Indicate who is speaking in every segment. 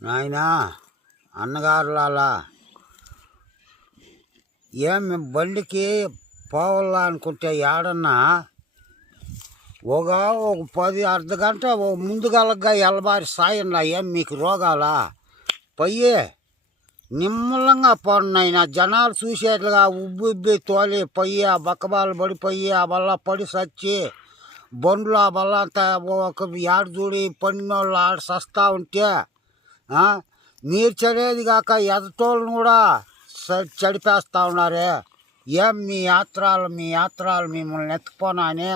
Speaker 1: నాయనా అన్నగారులాలా ఏమి బండికి పోవాలా అనుకుంటే ఏడన్నా ఒక ఒక పది అర్ధ గంట ఓ ముందుగలగా ఎలబారి సాయంలా ఏం మీకు రోగాలా? పయ్యే నిమ్మలంగా పోయినా జనాలు చూసేట్లుగా ఉబ్బు ఉబ్బి తోలి పొయ్యి ఆ బక్కబాలు పడిపోయి ఆ వల్ల పడి సచ్చి బండ్లు ఆ వల్ల అంతా ఒక ఏడు చూడి పన్నోళ్ళు ఆడ సస్తా ఉంటే మీరు చెడేది కాక ఎదటోళ్ళను కూడా చెడిపేస్తా ఉన్నారే. ఏం మీ యాత్రలు మీ యాత్రలు మిమ్మల్ని ఎత్తుపోనా అని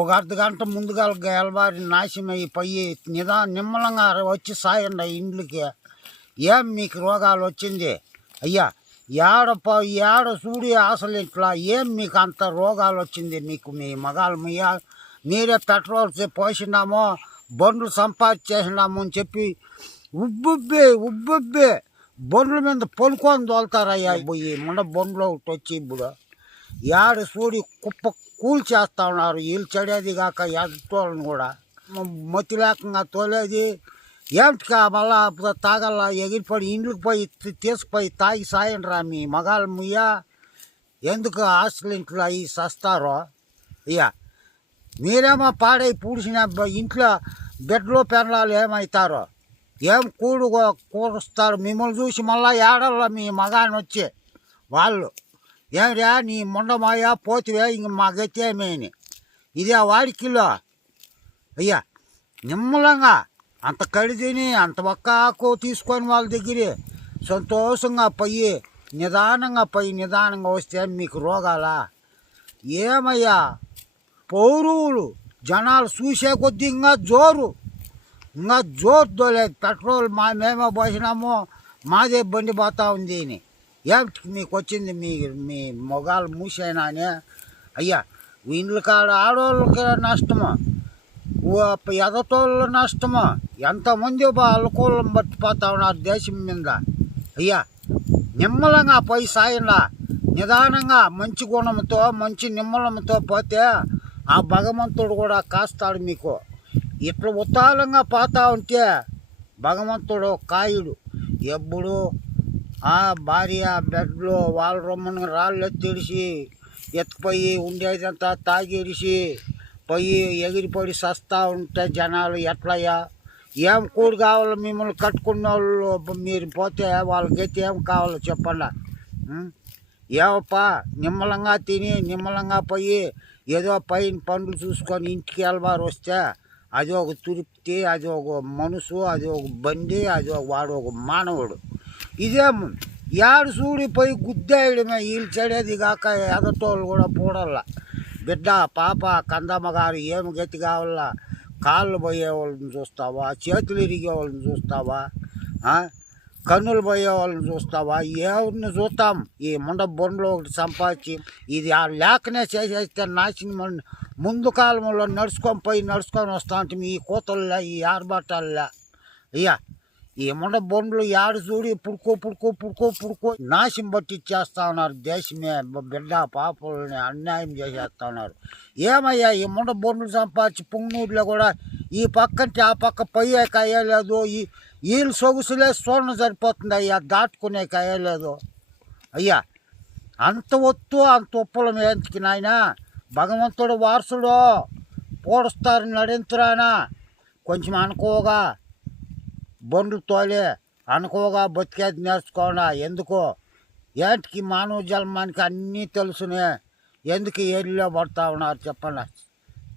Speaker 1: ఒక అర్ధ గంట ముందుగా ఎలబారి నాశనమయ్యి పోయి నిదా నిమ్మలంగా వచ్చి సాయండి ఇండ్లకి. ఏం మీకు రోగాలు వచ్చింది? అయ్యా ఏడ ఏడ చూడి అసలు ఇట్లా ఏం మీకు అంత రోగాలు వచ్చింది? మీకు మీ మగాలు మీ మీరే పెట్రోల్ పోసినామో బండ్లు సంపాదించేసినాము అని చెప్పి ఉబ్బుబ్బి ఉబ్బుబ్బి. బొండ్ల మీద పొనుకొని తోలుతారయ్యా పోయి మన బొండ్లో ఒకటి వచ్చి ఇప్పుడు ఏడు సూడి కుప్ప కూల్ చేస్తా ఉన్నారు. వీళ్ళు చెడేది కాక ఎదటోళ్ళని కూడా. మతిలేకంగా మతి లేకుండా తోలేది. ఏమిటికా మళ్ళా తాగల ఎగిరిపడి ఇండ్లకు పోయి తీసుకుపోయి తాగి సాయండిరా మీ మగాళ్ళు ముయ్యా. ఎందుకు హాస్టల్ ఇంట్లో అవి సస్తారో? ఇయ్యా. మీరేమో పాడై పూడిసిన ఇంట్లో బెడ్లో పెనలాలు ఏమవుతారో ఏం కూడు కూరుస్తారు? మిమ్మల్ని చూసి మళ్ళా ఏడల్లో మీ మగాని వచ్చి వాళ్ళు ఏమిరా నీ ముండమాయా? పోతివే ఇంక మా గతేమేని ఇదే వాడికిలో. అయ్యా నిమ్మలంగా. అంత కడిదిని అంత ఒక్క ఆకు తీసుకొని వాళ్ళ దగ్గర సంతోషంగా పోయి నిదానంగా పోయి నిదానంగా వస్తే మీకు రోగాలా? ఏమయ్యా? పౌరువులు జనాలు చూసే కొద్దిగా ఇంకా జోరు. ఇంకా జోరు పెట్రోల్ మా మేమే పోసినాము మాదే బండి పోతా ఉంది అని. ఏమిటి మీకు వచ్చింది మీ మీ మొగాలు మూసైనా అని అయ్యా ఇండ్ల కాడ ఆడవాళ్ళకి నష్టము ఎదటోళ్ళు నష్టము ఎంతమంది అనుకూలం పట్టిపోతా ఉన్నారు దేశం మీద? అయ్యా నిమ్మలంగా పోయి సాయంలా నిదానంగా మంచి గుణంతో మంచి నిమ్మలంతో పోతే ఆ భగవంతుడు కూడా కాస్తాడు మీకు. ఇట్లా ఉత్తాలంగా పోతా ఉంటే భగవంతుడు కాయుడు. ఎప్పుడు ఆ భార్య బెడ్లో వాళ్ళ రొమ్మను రాళ్ళు ఎత్తిడిసి ఎత్తుకుపోయి ఉండేదంతా తాగిరిసి పోయి ఎగిరిపడి సస్తా ఉంటే జనాలు ఎట్లయ్యా? ఏం కూడు కావాలో మిమ్మల్ని కట్టుకున్న వాళ్ళు? మీరు పోతే వాళ్ళకి అయితే ఏం కావాలో చెప్పండి. ఏవప్పా? నిమ్మలంగా తిని నిమ్మలంగా పోయి ఏదో పైన పండ్లు చూసుకొని ఇంటికి వెళ్ళవారు వస్తే అది ఒక తృప్తి అది ఒక మనసు అది ఒక బండి అది ఒక వాడు ఒక మానవుడు ఇదేం ఏడు చూడి పోయి గుద్దేయడమే వీళ్ళు చెడేది కాక ఎదటోళ్ళు కూడా పూడల్లా బిడ్డ పాప కందమ్మ గారు ఏమి గతి కావాలా కాళ్ళు పోయే వాళ్ళని చూస్తావా చేతులు ఇరిగే వాళ్ళని చూస్తావా కన్నులు పోయే వాళ్ళని చూస్తావా? ఎవరిని చూస్తాం ఈ ముండ బొండలో ఒకటి సంపాదించి ఇది ఆ లేకనే చేసేస్తే నాశనం ముందు కాలంలో నడుచుకొని పోయి నడుచుకొని వస్తా అంటే ఈ కూతల్లా ఈ ఆర్బాటాల్లా అయ్యా ఈ ముండ బొండ్లు ఏడు చూడి? పుడుకో పుడుకో పుడుకో పుడుకో. నాశం పట్టిచ్చేస్తా ఉన్నారు. దేశమే బిడ్డ పాపలని అన్యాయం చేసేస్తా ఉన్నారు ఏమయ్యా ఈ ముండ బొండ్లు సంపాదించి పుంగనూరులో కూడా ఈ పక్కంటే ఆ పక్క పోయే కాయలేదు ఈ వీళ్ళు సొగుసులే సోన సరిపోతుంది అయ్యా దాటుకునే కాయలేదు అయ్యా అంత ఒత్తు అంత ఉప్పుల ఏంటికి నాయన? భగవంతుడు వారసుడు పూడుస్తారు నడింతురానా కొంచెం అనుకోగా బండ్లు తోలే అనుకోగా బతికేది నేర్చుకోనా? ఎందుకో? ఏంటికి మానవ జన్మానికి అన్నీ తెలుసునే? ఎందుకు ఏరిలో పడతా ఉన్నారు చెప్పండి.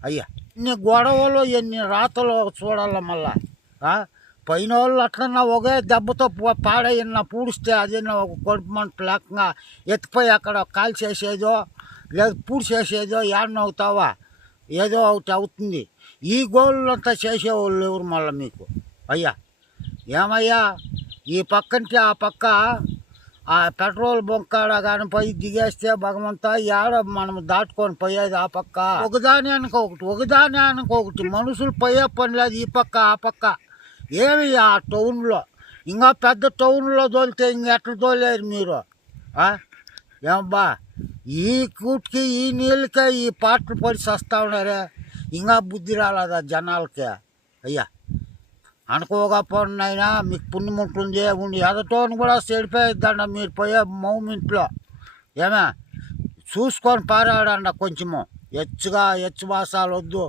Speaker 1: అయ్యా ఇన్ని గొడవలు ఎన్ని రాతలు చూడాల మళ్ళా? పైన వాళ్ళు అట్లన్నా ఒకే దెబ్బతో పో- పాడైన పూడిస్తే అది ఒక కడుపు మంట లేకుండా ఎత్తిపోయి అక్కడ కాల్చేసేదో లేదు పూడి ఏడనవుతావా ఏదో ఒకటి అవుతుంది. ఈ గోళ్ళంతా చేసేవాళ్ళు ఎవరు మళ్ళీ మీకు? అయ్యా ఏమయ్యా? ఈ పక్కంటే ఆ పక్క ఆ పెట్రోల్ బొంకాడ కానీ పోయి దిగేస్తే భగవంతా ఏడ మనం దాటుకొని పోయేది ఆ పక్క? ఒకదాని అనుకోకటి ఒకదాని అనుకోకటి మనుషులు పోయే పని లేదు ఈ పక్క ఆ పక్క. ఏమి ఆ టౌన్లో? ఇంకా పెద్ద టౌన్లో తోలితే ఇంక ఎట్లా తోలేరు మీరు? ఏమబ్బా ఈ కూటికి ఈ నీళ్ళకే ఈ పాటలు పడి సస్తా ఉన్నారే? ఇంకా బుద్ధి రాలేదా జనాలకి? అయ్యా అనుకోగా పోయినా మీకు పుణ్యం ఉంటుంది ఉండి ఎదటోని కూడా చెడిపోయిద్దండ మీరు పోయే మౌమింట్లో. ఏమే చూసుకొని పారాడండి కొంచెము. హెచ్చుగా హెచ్చు మాసాలు వద్దు.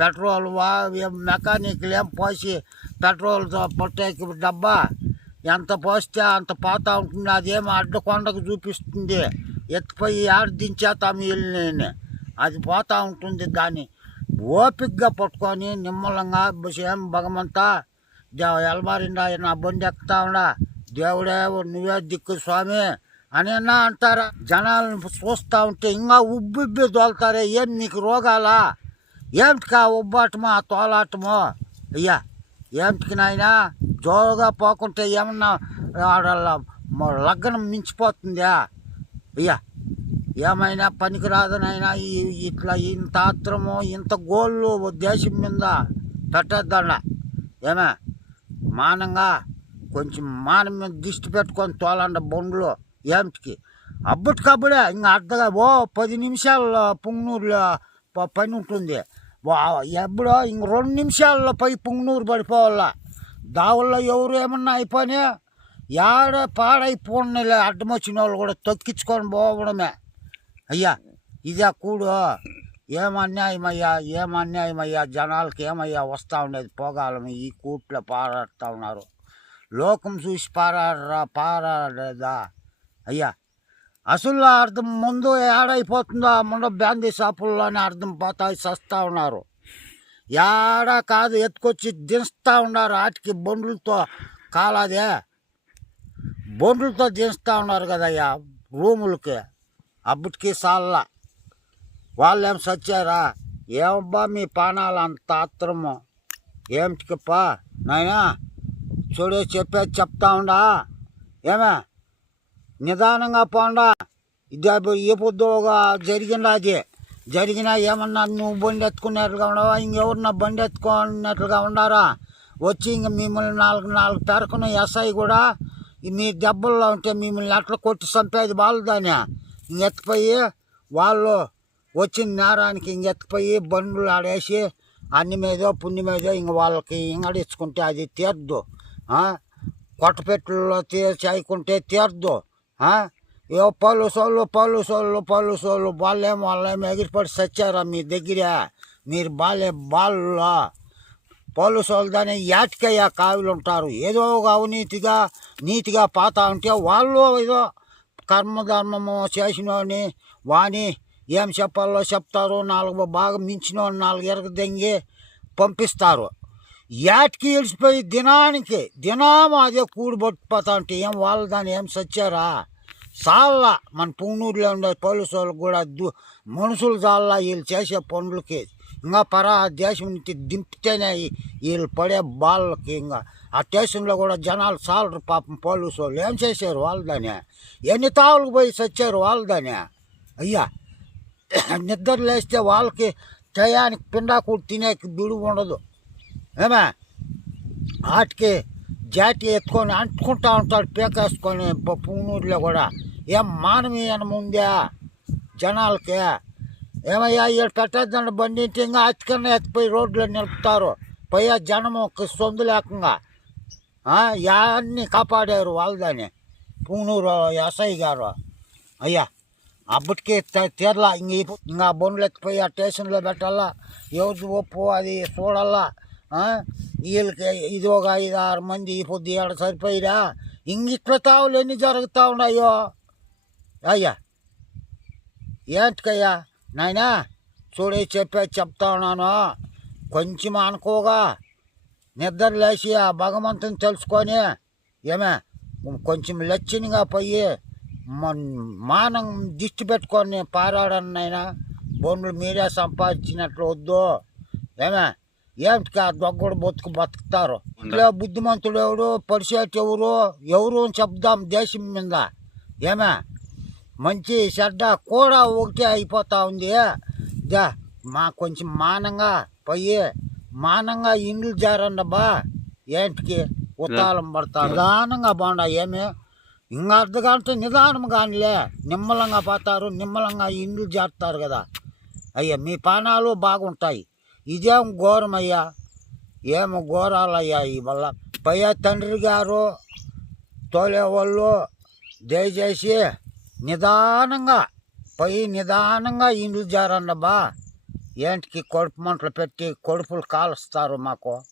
Speaker 1: పెట్రోల్ వా ఏం మెకానిక్లు ఏం పోసి పెట్రోల్తో పొట్టేకి డబ్బా. ఎంత పోస్తే అంత పోతా ఉంటుంది. అదేమో అడ్డకొండకు చూపిస్తుంది. ఎత్తిపోయి ఆడ దించేతాం వీళ్ళని అది పోతూ ఉంటుంది దాన్ని. ఓపిక్గా పట్టుకొని నిమ్మలంగా ఏం భగవంతా దేవ ఎలమారిండా నా బండి ఎక్కుతా ఉండా. దేవుడే నువ్వే దిక్కు స్వామి. అని అన్నా అంటారా? జనాలను చూస్తూ ఉంటే ఇంకా ఉబ్బిబ్బి తోలుతారే. ఏం నీకు రోగాలా? ఏమిటికా ఉబ్బాటమో ఆ తోలాటమో? అయ్యా ఏమిటికి నాయనా? జోరుగా పోకుంటే ఏమన్నా ఆడ లగ్నం మించిపోతుందా? అయ్యా ఏమైనా పనికిరాదనైనా ఇట్లా ఇంత ఆత్రము ఇంత గోళ్ళు దేశం మీద పెట్టద్దండ ఏమే? మానంగా కొంచెం మానం మీద దిష్టి పెట్టుకొని తోలండ బండ్లు ఏమిటికి అప్పటికప్పుడే ఇంకా అర్థగా ఓ పది నిమిషాల్లో పుంగనూరులో ప- పని ఉంటుంది. వా- ఎప్పుడో ఇంక రెండు నిమిషాల్లో పై పుంగనూరు పడిపోవాలా. దావుల్లో ఎవరు ఏమన్నా అయిపోయినా ఏడ పాడైపోయిన అడ్డం వచ్చిన వాళ్ళు కూడా తొక్కించుకొని పోవడమే. అయ్యా ఇదే కూడు. ఏం అన్యాయమయ్యా ఏం అన్యాయమయ్యా జనాలకి ఏమయ్యా వస్తూ ఉండేది పోగాలము ఈ కూట్లో పారాడుతూ ఉన్నారు. లోకం చూసి పారాడరా పారాడేదా? అయ్యా అసలు అర్థం ముందు ఏడైపోతుందో ఆ ముందు బ్యాందీ షాపుల్లోనే అర్థం పోతాయి సస్తా ఉన్నారు. ఏడ కాదు ఎత్తుకొచ్చి దించుతా ఉన్నారు వాటికి బొండ్లతో కాలాదే. బొండ్లతో దించుతా ఉన్నారు కదయ్యా రూములకి అప్పటికి సాల్లా. వాళ్ళేం సచ్చారా? ఏమబ్బా మీ పానాలు అంత ఆత్రము. ఏమిటికప్పా నాయనా? చూడే చెప్పేది చెప్తా ఉండా? ఏమే? నిదానంగా పోండా. ఇది ఏ పొద్దుగా జరిగిందా అది జరిగినా ఏమన్నా నువ్వు బండి ఎత్తుకునేట్లుగా ఉండవా? ఇంకెవరన్నా బండి ఎత్తుకున్నట్లుగా ఉండారా? వచ్చి ఇంక మిమ్మల్ని నాలుగు నాలుగు పెరకను ఎస్ఐ కూడా మీ దెబ్బల్లో ఉంటే మిమ్మల్ని ఎట్లా కొట్టి చంపేది వాళ్ళు దాన్ని. ఇంకెత్తిపోయి వాళ్ళు వచ్చిన నేరానికి ఇంకెత్తిపోయి బండ్లు ఆడేసి అన్ని మీదో పుణ్య మీదో ఇంక వాళ్ళకి ఇంగడించుకుంటే అది తీర్దు. ఆ? కొట్టపెట్టుల్లో తీ చేయకుంటే తీర్దు. ఏ పళ్ళు సోళ్ళు పళ్ళు సోళ్ళు పళ్ళు సోళ్ళు వాళ్ళేమో వాళ్ళేమో ఎగిరిపడి సచ్చారా మీ దగ్గర? మీరు బాలే బాల్లో. పళ్ళు సోళ్ళదానే యాటికయ్యా కావిలు ఉంటారు. ఏదో ఒక అవినీతిగా నీతిగా పాతా ఉంటే వాళ్ళు ఏదో కర్మధర్మము చేసినోని వాని ఏం చెప్పాలో చెప్తారు నాలుగు బాగా మించిన నాలుగు ఎరగదెంగి పంపిస్తారు. యాటికి ఇడిచిపోయి దినానికి దినం అదే కూడిపట్టుపోతా ఉంటే ఏం వాళ్ళు దాన్ని ఏం సచ్చారా? చాలా మన పుంగనూరులో ఉండే పోలీసు వాళ్ళకి కూడా దు మనుషులు చాలా వీళ్ళు చేసే పనులకి ఇంకా పరా దేశం నుంచి దింపితేనే వీళ్ళు పడే బాళ్ళకి ఇంకా ఆ స్టేషన్లో కూడా జనాలు చాలరు పాపం పోలీసు వాళ్ళు ఏం చేశారు వాళ్ళు దాన్ని ఎన్ని తావులకు పోయి సచ్చారు వాళ్ళు దాన్ని అయ్యా నిద్ర లేస్తే వాళ్ళకి టయానికి పిండాకుడు తినేకి బిడుగు ఉండదు. ఏమే? వాటికి జాతి ఎత్తుకొని అంటుకుంటా ఉంటాడు పీకేసుకొని ప- కూడా. ఏం మానవీయన ముందే జనాలకి? ఏమయ్యా ఇక్కడ పెట్టద్దండి బండి ఇంకా అతికన్నా ఎత్తిపోయి రోడ్లో నిలుపుతారు. పోయే జనము సొందు లేకుండా. యాన్ని కాపాడారు వాళ్ళదని పూనూరు ఎస్ఐ గారు. అయ్యా అప్పటికి తీరలా. ఇంక ఇంకా బండ్లు ఎత్తిపోయి ఆ స్టేషన్లో పెట్టాలా? ఎవరి ఒప్పు అది చూడాలా? వీళ్ళకి ఇది ఒక ఐదు ఆరు మంది ఈ పొద్దు ఏడ సరిపోయిరా? ఇంక ఇట్లా తావులు ఎన్ని జరుగుతూ ఉన్నాయో? అయ్యా. ఏంటికయ్యా? నాయనా చూడే చెప్పే చెప్తా ఉన్నాను. కొంచెం అనుకోగా నిద్ర లేచి ఆ భగవంతుని తెలుసుకొని ఏమే కొంచెం లక్షణంగా పోయి మానం దిష్టి పెట్టుకొని పారాడను బొండ్లు మీరే సంపాదించినట్లు వద్దు. ఏమే ఏమిటికి ఆ దొగ్గడు బతుకు బతుకుతారు? ఇట్లా బుద్ధిమంతుడు ఎవరు? పరిసేటి ఎవరు? ఎవరు అని చెప్దాం దేశం మీద. ఏమే? మంచి చెడ్డ కూడా ఒకటే అయిపోతా ఉంది. దా మా కొంచెం మానంగా పోయి మానంగా ఇండ్లు జారండి బా. ఏంటికి? ఉత్తాలం పడతారు. నిదానంగా బాగుండా ఏమి? ఇంకా అర్ధ గంట నిదానం కానిలే. నిమ్మలంగా పోతారు నిమ్మలంగా ఇండ్లు జారుతారు కదా. అయ్యా మీ పానాలు బాగుంటాయి. ఇదేం ఘోరమయ్యా? ఏమో ఘోరాలయ్యా ఈ వల్ల? పై తండ్రి గారు తోలేవాళ్ళు దయచేసి నిదానంగా పై నిదానంగా ఇండ్లు జారండబ్బా ఏంటికి కడుపు మంటలు పెట్టి కడుపులు కాలుస్తారు మాకు.